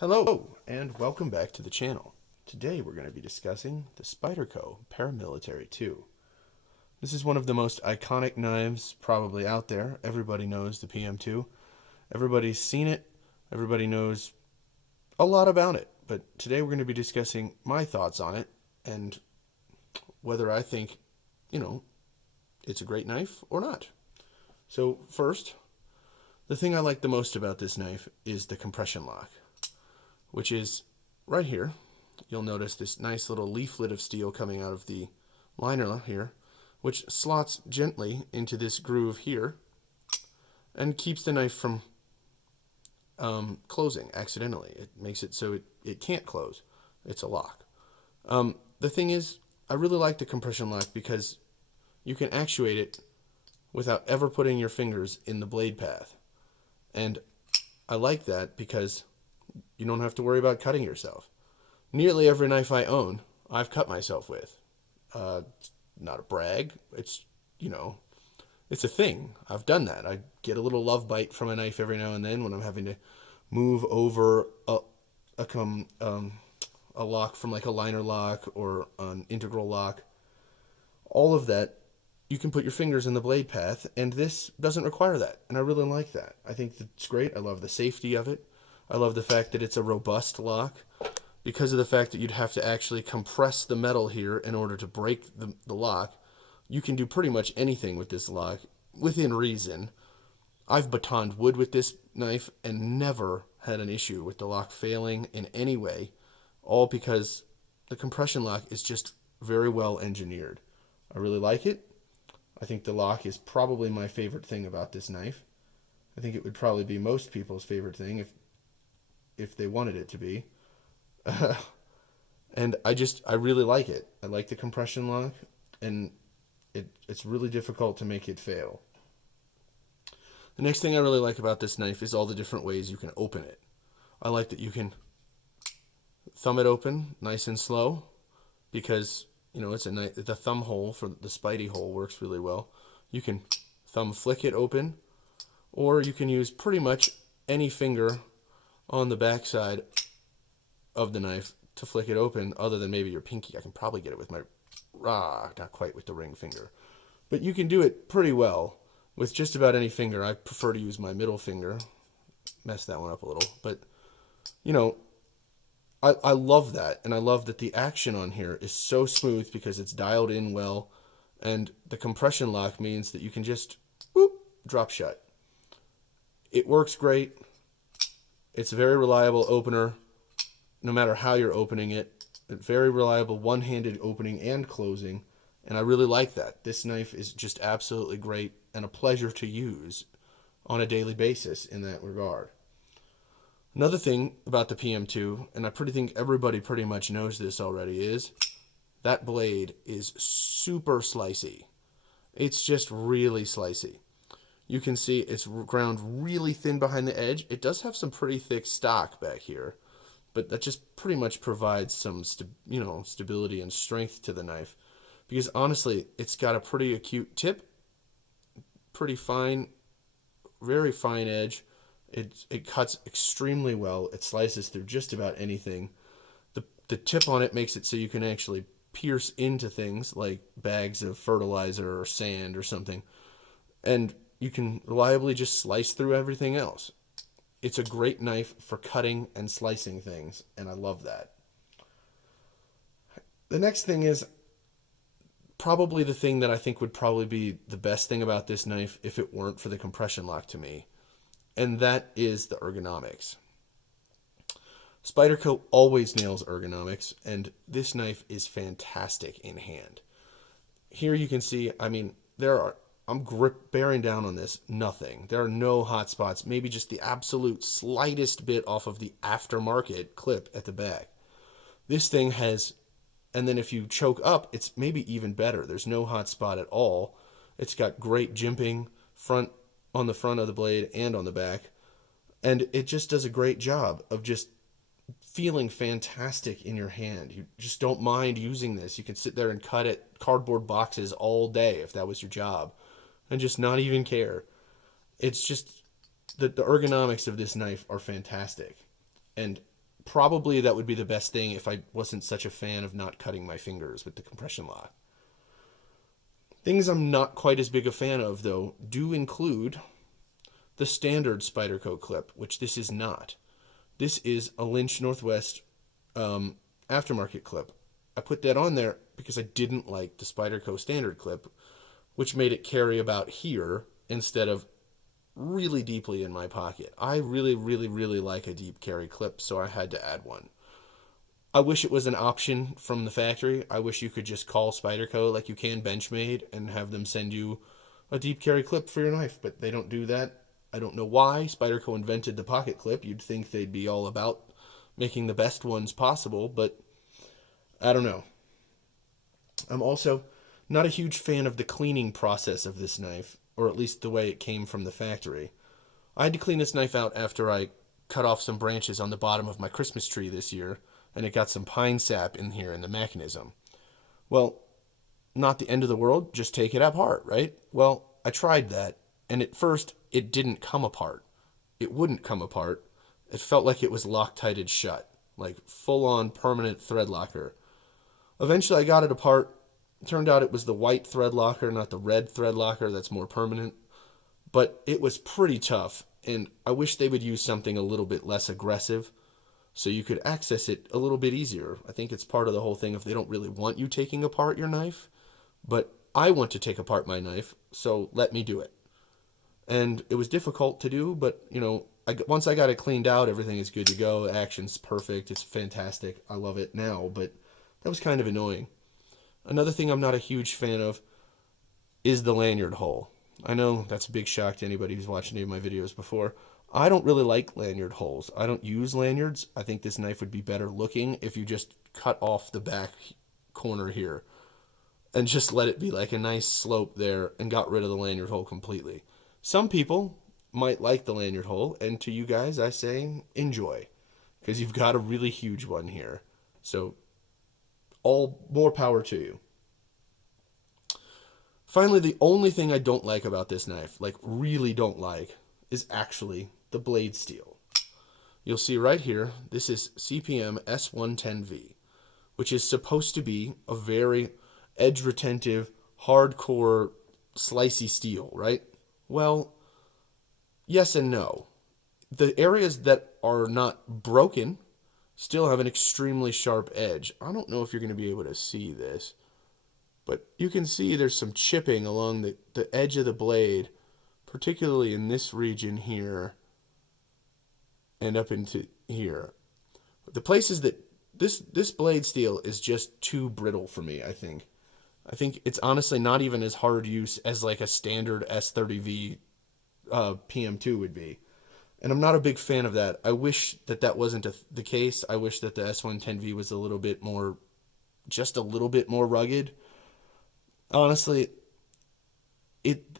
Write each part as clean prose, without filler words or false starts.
Hello, and welcome back to the channel. Today we're going to be discussing the Spyderco Paramilitary 2. This is one of the most iconic knives probably out there. Everybody knows the PM2. Everybody's seen it. Everybody knows a lot about it. But today we're going to be discussing my thoughts on it and whether I think, it's a great knife or not. So first, the thing I like the most about this knife is the compression lock, which is right here. You'll notice this nice little leaflet of steel coming out of the liner here, which slots gently into this groove here and keeps the knife from closing accidentally. It makes it so it can't close. It's a lock. The thing is, I really like the compression lock because you can actuate it without ever putting your fingers in the blade path. And I like that because you don't have to worry about cutting yourself. Nearly every knife I own, I've cut myself with. Not a brag. It's a thing. I've done that. I get a little love bite from a knife every now and then when I'm having to move over a lock from like a liner lock or an integral lock. All of that, you can put your fingers in the blade path, and this doesn't require that. And I really like that. I think that's great. I love the safety of it. I love the fact that it's a robust lock because of the fact that you'd have to actually compress the metal here in order to break the lock. You can do pretty much anything with this lock within reason. I've batoned wood with this knife and never had an issue with the lock failing in any way, all because the compression lock is just very well engineered. I really like it. I think the lock is probably my favorite thing about this knife. I think it would probably be most people's favorite thing if they wanted it to be. And I really like it. I like the compression lock, and it's really difficult to make it fail. The next thing I really like about this knife is all the different ways you can open it. I like that you can thumb it open nice and slow because it's the thumb hole for the Spidey hole works really well. You can thumb flick it open, or you can use pretty much any finger on the backside of the knife to flick it open, other than maybe your pinky. I can probably get it with my not quite with the ring finger, but you can do it pretty well with just about any finger. I prefer to use my middle finger. Mess that one up a little, but I love that, and I love that the action on here is so smooth because it's dialed in well, and the compression lock means that you can just whoop, drop shut. It works great. It's a very reliable opener, no matter how you're opening it. Very reliable one-handed opening and closing, and I really like that. This knife is just absolutely great and a pleasure to use on a daily basis in that regard. Another thing about the PM2, and I think everybody pretty much knows this already, is that blade is super slicey. It's just really slicey. You can see it's ground really thin behind the edge. It does have some pretty thick stock back here, but that just pretty much provides some stability and strength to the knife. Because honestly, it's got a pretty acute tip, pretty fine, very fine edge. It cuts extremely well. It slices through just about anything. The tip on it makes it so you can actually pierce into things like bags of fertilizer or sand or something, and you can reliably just slice through everything else. It's a great knife for cutting and slicing things, and I love that. The next thing is probably the thing that I think would probably be the best thing about this knife if it weren't for the compression lock to me, and that is the ergonomics. Spyderco always nails ergonomics, and this knife is fantastic in hand. Here you can see, I'm bearing down on this, nothing. There are no hot spots, maybe just the absolute slightest bit off of the aftermarket clip at the back. This thing has, and then if you choke up, it's maybe even better. There's no hot spot at all. It's got great jimping on the front of the blade and on the back, and it just does a great job of just feeling fantastic in your hand. You just don't mind using this. You can sit there and cut at cardboard boxes all day if that was your job and just not even care. It's just the ergonomics of this knife are fantastic, and probably that would be the best thing if I wasn't such a fan of not cutting my fingers with the compression lock. Things I'm not quite as big a fan of, though, do include the standard Spyderco clip, which this is not. This is a Lynch Northwest aftermarket clip. I put that on there because I didn't like the Spyderco standard clip, which made it carry about here instead of really deeply in my pocket. I really, really, really like a deep carry clip, so I had to add one. I wish it was an option from the factory. I wish you could just call Spyderco like you can Benchmade and have them send you a deep carry clip for your knife, but they don't do that. I don't know why. Spyderco invented the pocket clip. You'd think they'd be all about making the best ones possible, but I don't know. I'm also not a huge fan of the cleaning process of this knife, or at least the way it came from the factory. I had to clean this knife out after I cut off some branches on the bottom of my Christmas tree this year, and it got some pine sap in here in the mechanism. Well, not the end of the world, just take it apart, right? Well, I tried that, and at first, it didn't come apart. It wouldn't come apart. It felt like it was Loctited shut, like full-on permanent thread locker. Eventually, I got it apart. Turned out it was the white thread locker, not the red thread locker that's more permanent. But it was pretty tough, and I wish they would use something a little bit less aggressive so you could access it a little bit easier. I think it's part of the whole thing if they don't really want you taking apart your knife, but I want to take apart my knife, so let me do it. And it was difficult to do, but, once I got it cleaned out, everything is good to go. Action's perfect. It's fantastic. I love it now, but that was kind of annoying. Another thing I'm not a huge fan of is the lanyard hole. I know that's a big shock to anybody who's watched any of my videos before. I don't really like lanyard holes. I don't use lanyards. I think this knife would be better looking if you just cut off the back corner here and just let it be like a nice slope there and got rid of the lanyard hole completely. Some people might like the lanyard hole, and to you guys, I say enjoy, because you've got a really huge one here. So, all more power to you. Finally, the only thing I don't like about this knife, like really don't like, is actually the blade steel. You'll see right here, this is CPM S110V, which is supposed to be a very edge retentive, hardcore, slicey steel, right? Well, yes and no. The areas that are not broken still have an extremely sharp edge. I don't know if you're going to be able to see this, but you can see there's some chipping along the edge of the blade, particularly in this region here and up into here. The places that this blade steel is just too brittle for me, I think. I think it's honestly not even as hard use as like a standard S30V PM2 would be. And I'm not a big fan of that. I wish that wasn't the case. I wish that the S110V was just a little bit more rugged. Honestly,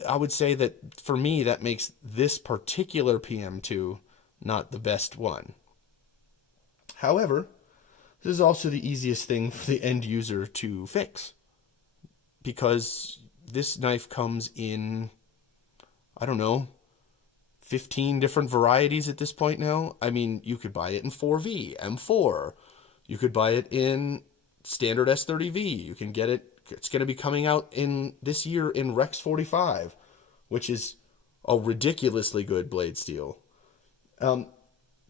I would say that for me, that makes this particular PM2 not the best one. However, this is also the easiest thing for the end user to fix, because this knife comes in, I don't know, 15 different varieties at this point now. I mean, you could buy it in 4V, M4. You could buy it in standard S30V. You can get it. It's going to be coming out in this year in Rex 45, which is a ridiculously good blade steel.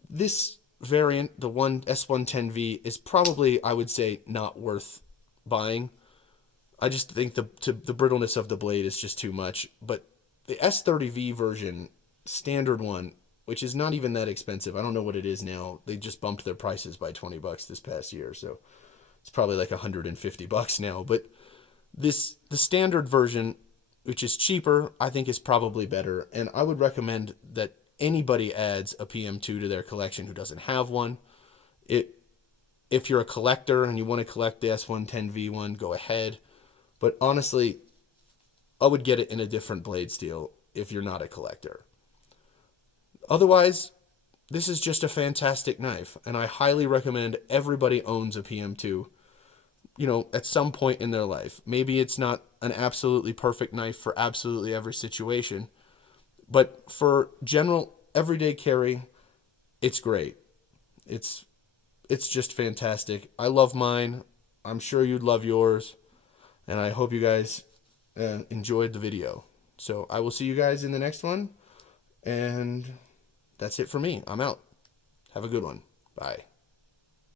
This variant, the S110V, is probably, I would say, not worth buying. I just think the brittleness of the blade is just too much. But the S30V version, standard one, which is not even that expensive. I don't know what it is now. They just bumped their prices by $20 this past year, so it's probably like $150 now. But the standard version, which is cheaper, I think is probably better. And I would recommend that anybody adds a PM2 to their collection who doesn't have one. If you're a collector and you want to collect the S110V one, go ahead. But honestly, I would get it in a different blade steel if you're not a collector. Otherwise, this is just a fantastic knife, and I highly recommend everybody owns a PM2, at some point in their life. Maybe it's not an absolutely perfect knife for absolutely every situation, but for general everyday carry, it's great. It's It's just fantastic. I love mine. I'm sure you'd love yours. And I hope you guys enjoyed the video. So I will see you guys in the next one. And that's it for me. I'm out. Have a good one. Bye.